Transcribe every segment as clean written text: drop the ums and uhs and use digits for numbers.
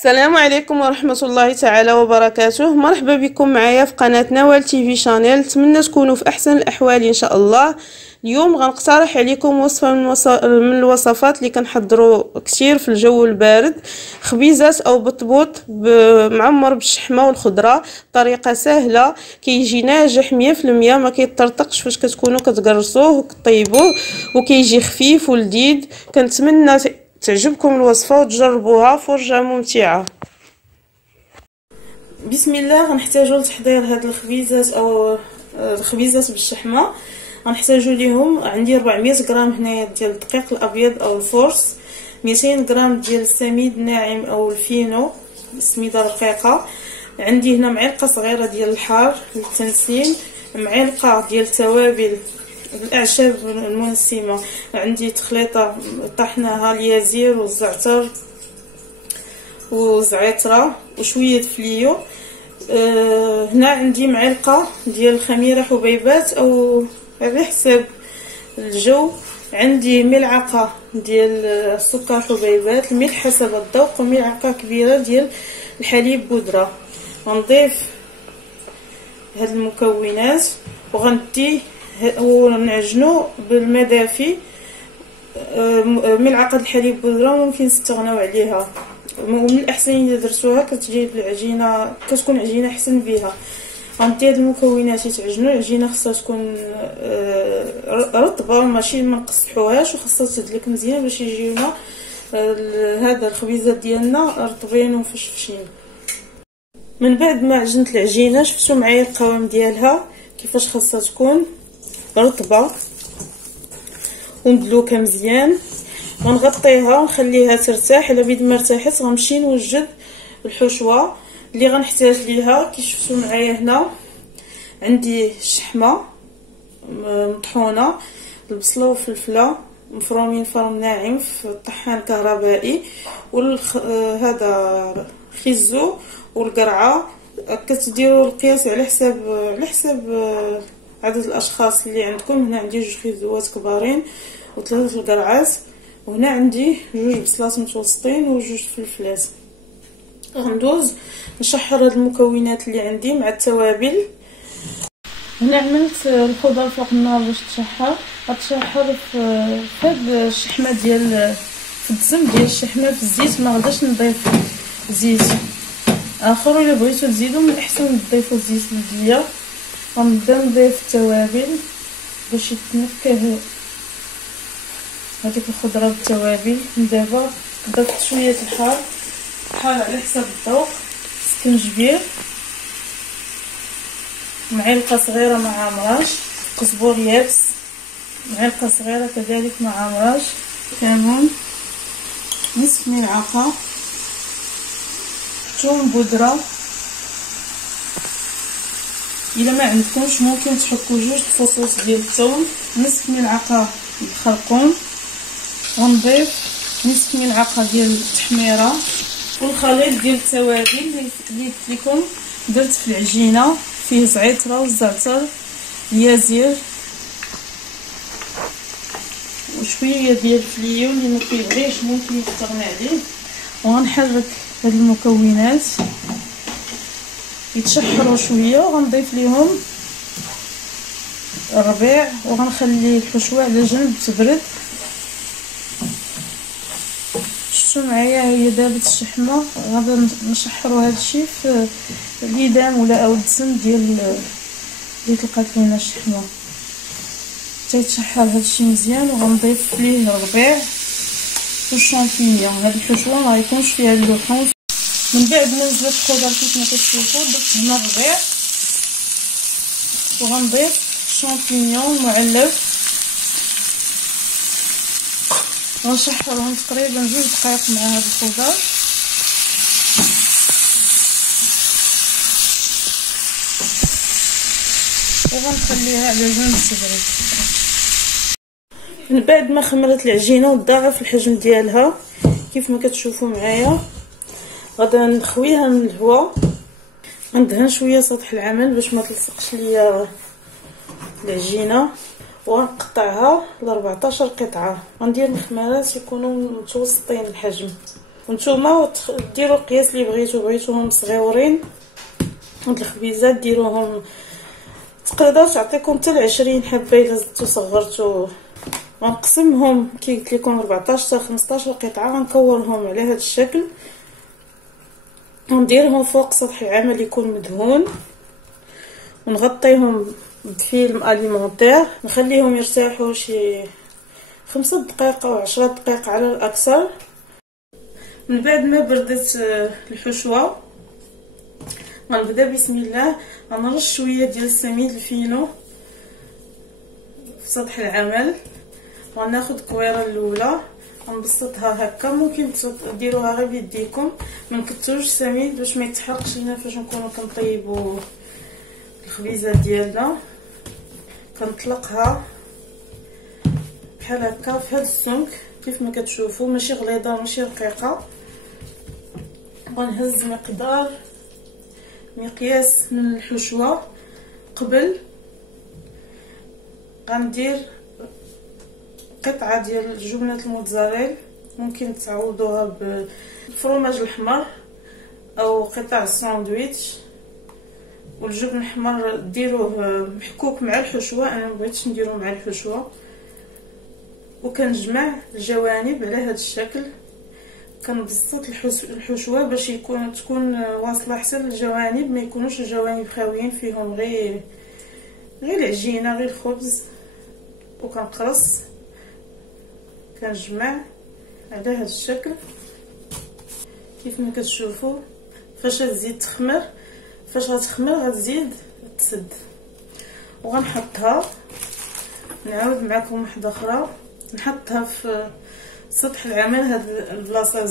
السلام عليكم ورحمة الله تعالى وبركاته. مرحبا بكم معايا في قناة نوال تي في شانيل. نتمنى تكونوا في احسن الاحوال ان شاء الله. اليوم غنقترح عليكم وصفة من الوصفات اللي كنحضروا كثير في الجو البارد، خبيزات او بطبوط معمر بالشحمه والخضره. طريقه سهله كيجي ناجح 100%، ما كيطرطقش فاش كتكونوا كتقرصوه وكطيبوه، وكيجي خفيف ولذيذ. كنتمنى تعجبكم الوصفه وتجربوها، فرجه ممتعه. بسم الله. غنحتاجو لتحضير هاد الخبيزات او الخبيزات بالشحمه. غنحتاجو ليهم عندي 400 غرام هنايا ديال الدقيق الابيض او الفورس، 200 غرام ديال السميد الناعم او الفينو سميده رقيقه، عندي هنا معلقه صغيره ديال الحار للتنسيم، معلقه ديال التوابل الاعشاب المنسمه، عندي تخليطه طحناها اليازير والزعتر وزعتره وشويه فليو. هنا عندي معلقه ديال خميره حبيبات او على حساب الجو، عندي ملعقه ديال السكر حبيبات، الملح حسب الذوق، وملعقه كبيره ديال الحليب بودره. غنضيف هاد المكونات وغندي ونعجنو بالماء دافي. ملعقه الحليب بودره ممكن تستغناو عليها، ومن الاحسن اذا درتوها كتجي العجينه كتكون عجينه احسن بها. غندي هاد المكونات يتعجنوا. العجينه خاصها تكون رطبه، ماشي ما نقصحوهاش، وخاصها تدلك مزيان باش يجيونا هذا الخبيزات ديالنا رطبين ومفشفشين. من بعد ما عجنت العجينه شفتوا معايا القوام ديالها كيفاش خاصها تكون رطبه ومدلوكه مزيان. غنغطيها ونخليها ترتاح. الا بيد ما ارتاحت غنمشي نوجد الحشوه اللي غنحتاج ليها. كي شفتوا معايا هنا عندي الشحمه مطحونه، البصله والفلفله مفرومين فرم ناعم في الطحان الكهربائي، هذا خيزو والقرعه. كتديروا القياس على حساب عدد الاشخاص اللي عندكم. هنا عندي 2 خيزوات كبارين و3 القرعات، وهنا عندي 2 بصلات متوسطين و2 فلفلات. غندوز نشحر هاد المكونات اللي عندي مع التوابل. هنا عملت الخضر فوق النار باش تشحر. غتشحر في هاد الشحمه ديال في الدسم ديال الشحمه في الزيت، ما غاداش نضيف زيت اخر. الا بغيتو تزيدوا من الاحسن تضيفوا زيت مزيان. غنبدا نضيف التوابل باش يتنكه هذيك الخضره بالتوابل. دابا ضفت شويه الحار على حسب الذوق، سكنجبير، معلقه صغيره مع عمراش، قزبور يابس معلقه صغيره كذلك مع عمراش، كمون نصف ملعقه، ثوم بودره. الا ما عندكمش ممكن تحكوا 2 فصوص ديال الثوم، نصف ملعقه الخرقوم، ونضيف نصف ملعقه ديال التحميره، والخليط ديال التوابل اللي قلت لكم درت في العجينه، فيه زعتره والزعتر اليازير وشويه ديال الفليو اللي ما كيبغيش ممكن يستغنى عليه. وغنحرك هاد المكونات يتشحروا شويه، وغنضيف ليهم الربيع، وغنخلي الحشوه على جنب تبرد. شفتوا معايا هي دابت الشحمه. غادي نشحروا هذا الشيء في اليدام ولا او الدسم ديال اللي طلقات لينا الشحمه تيتشحر هذا الشيء مزيان. وغنضيف ليه الربيع والشامبينيون. هاد الحشوه ما يكونش فيها اللحوم. من بعد ما نزلت الخضر كيف ما كتشوفوا ضفت هنا الربيع، وغنضيف الشامبينيون معلف. غنشحرهم تقريبا 2 دقائق مع هاد الخضر. وغنخليها على جنب تبرد. من بعد ما خمرت العجينه وتضاعف الحجم ديالها كيف ما كتشوفوا معايا، غادي نخويها من الهواء. غندهن شويه سطح العمل باش ما تلصقش ليا العجينه، وغنقطعها ل 14 قطعه. غندير مخمرات يكونوا متوسطين الحجم، وانتوما ديروا القياس اللي بغيتوهم صغيورين. هاد الخبيزات ديروهم تقدر تعطيكم حتى 20 حبه الا زدتو صغرتو. غنقسمهم كي قلت لكم 14 حتى 15 قطعه، غنكورهم على هذا الشكل، ونديرهم فوق سطح العمل يكون مدهون، ونغطيهم بفيلم اليمونتير، نخليهم يرتاحوا شي 5 دقائق او 10 دقائق على الاكثر. من بعد ما بردت الحشوه غنبدا بسم الله، غنرش شويه ديال السميد الفينو في سطح العمل، وغناخد الكويره الاولى غنبسطها هكا. ممكن ديروها غير بيديكم، ما نكثروش السميد باش ما يتحرقش لينا فاش نكونوا كنطيبوا الخبيزات ديالنا. كنطلقها بحال هكا في هذا السمك كيف ما كتشوفوا، ماشي غليظه ماشي رقيقه. ونهز مقياس من الحشوه. قبل غندير قطعه ديال جبنه الموتزاريلا، ممكن تعوضوها بالفرماج الحمر او قطع الساندويتش. والجبن الحمر ديروه محكوك مع الحشوه، انا مبغيتش نديرو مع الحشوه. وكنجمع الجوانب على هذا الشكل، كنبسط الحشوه باش تكون واصله حتى للجوانب، ما يكونوش الجوانب خاويين فيهم غير العجينه غير الخبز. وكنقرص كنجمع على هذا الشكل كيف ما كتشوفوا. فاش غتزيد تخمر، فاش غتخمر غتزيد تسد. وغنحطها، نعاود معكم واحده اخرى، نحطها في سطح العمل. هاد البلاصه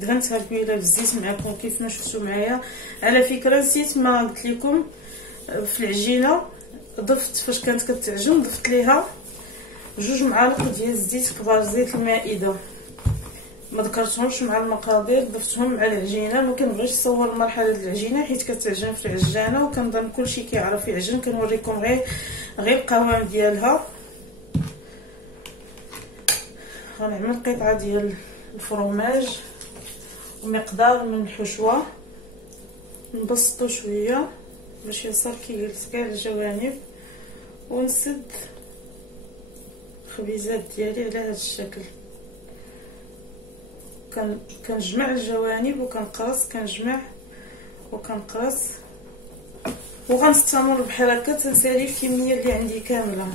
دهنتها قبيله بالزيت معكم كيف ما شفتوا معايا. على فكره نسيت ما قلت لكم، في العجينه ضفت فاش كانت كتعجن ضفت ليها 2 معالق ديال الزيت كبار، زيت المائده، ما ذكرتهمش مع المقادير، ضفتهم مع العجينه. ما كنبغيش نصور مرحله العجينه حيت كتعجن في العجانه، وكنظن كلشي كيعرف يعجن. كنوريكم غير القوام ديالها. غنعمل قطعه ديال الفرماج ومقدار من الحشوه، نبسطو شويه باش يصير كيجلس كاع الجوانب، ونسد الخبيزات ديالي على هذا الشكل. كنجمع الجوانب وكنقرص، كنجمع وكنقرص، وغنستمر بحال هكا تنسالي الكميه اللي عندي كامله.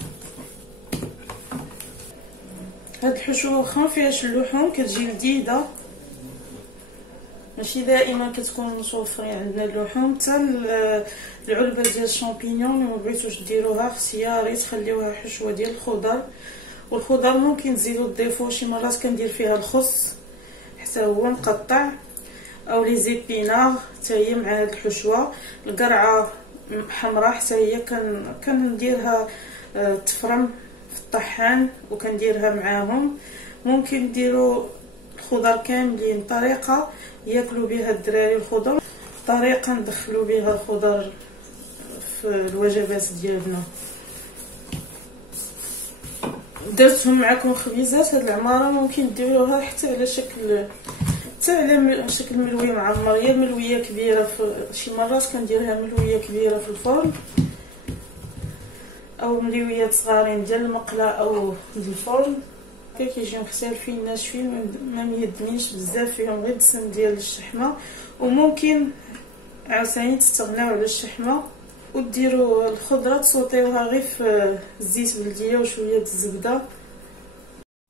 هاد الحشوه واخا مفيهاش اللحوم كتجي لذيذه، ماشي دائما كتكون متوفرين عندنا اللحوم. حتى العلبه ديال الشامبينيون ما بغيتوش ديروها اختياري، تخليوها حشوه ديال الخضر. والخضر ممكن تزيدوا تضيفوا، شي مرات كندير فيها الخس حتى هو مقطع، او لي زيبينار حتى هي مع هاد الحشوه. القرعه حمراء حتى هي كنديرها تفرم في الطحان وكنديرها معاهم. ممكن ديروا الخضر كاملين، طريقه ياكلوا بها الدراري الخضر، طريقه ندخلوا بها الخضر في الوجبات ديالنا. درتهم معكم خبيزات. هاد العماره ممكن ديروها حتى على شكل ملويه معمر، يا ملويه كبيره في شي مرات كنديرها ملويه كبيره في الفرن، او ملويات صغارين ديال المقله او الفرن. كيجيو مختلفين ناشفين، ما ميدمينش بزاف، فيهم غير الدسم ديال الشحمه. وممكن عاوتاني تستغناو على الشحمه وديروا الخضره تصوطيوها غير في الزيت بلديه وشويه الزبده.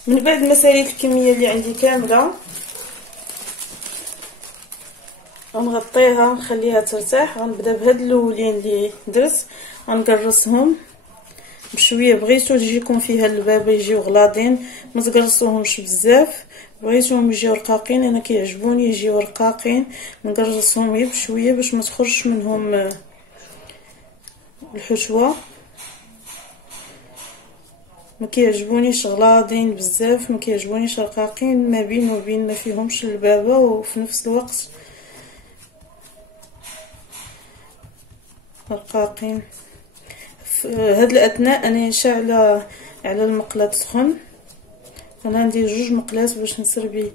من بعد ما ساليت الكميه اللي عندي كامله غنغطيها ونخليها ترتاح. غنبدا بهاد الاولين اللي درت، غنقرصهم بشويه. بغيتو تجيكم فيها اللبابه يجيو غلاضين، ما تقرصوهمش بزاف. بغيتوهم يجيو رقاقين، انا كيعجبوني يجيو رقاقين، نقرصهم غير بشويه باش ما تخرجش منهم الحشوه. ما كيعجبونيش غلاضين بزاف، ما كيعجبونيش رقاقين، ما بين وبين ما فيهمش اللبابه وفي نفس الوقت رقاقين. في هاد الاثناء انا شاعله على المقله تسخن، انا عندي 2 مقلات باش نسربي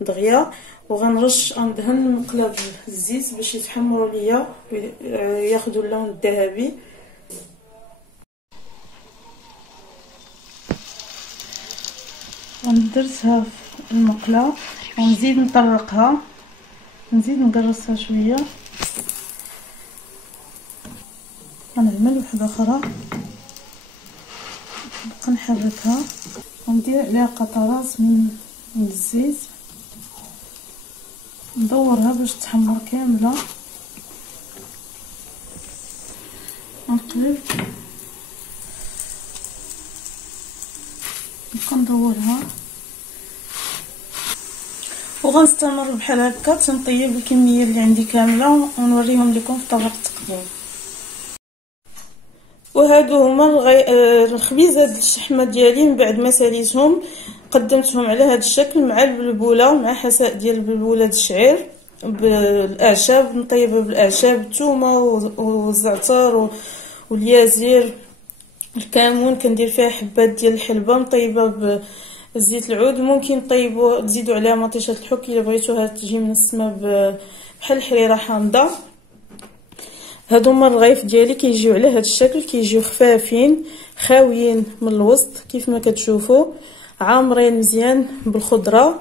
دغيا، وغنرش غندهن المقله بالزيت باش يتحمروا ليا ياخذوا اللون الذهبي. غندرسها في المقله ونزيد نطرقها، نزيد نقرصها شويه، غنعمل وحده اخرى نبقى نحركها وندير عليها قطرات من الزيت، ندورها باش تحمر كامله، نقلب نبقى ندورها وغنستمر بحال هكا تنطيب الكميه اللي عندي كامله ونوريهم لكم في طبق التقديم. وهادو هما الخبيزات ديال الشحمه ديالي. من بعد ما ساليتهم قدمتهم على هذا الشكل مع البلبوله، مع حساء ديال البلبوله د الشعير بالاعشاب، نطيبها بالاعشاب، الثومه والزعتر واليازير، الكمون، كندير فيها حبات ديال الحلبه مطيبه بزيت العود. ممكن طيبوا تزيدوا عليها مطيشه الحك الا بغيتوها تجي من السما بحال الحريره حامضه. هادو هما الرغيف ديالي كيجيو على هذا الشكل، كيجيو خفافين خاويين من الوسط كيف ما كتشوفوا، عامرين مزيان بالخضره،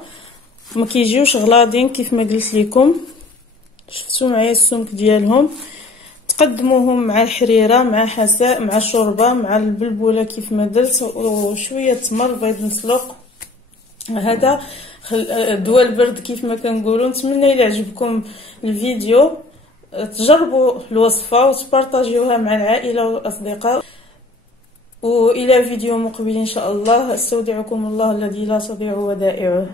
ما كيجيوش غلاضين كيف ما قلت لكم. شفتوا معايا السمك ديالهم. تقدموهم مع الحريره، مع حساء، مع شوربه، مع البلبوله كيف ما درت، وشويه تمر بيض مسلوق. هذا دواء البرد كيف ما كنقولوا. نتمنى الى عجبكم الفيديو تجربوا الوصفه وتبارطاجيوها مع العائله والاصدقاء. والى فيديو مقبل ان شاء الله. استودعكم الله الذي لا تضيع ودائعه.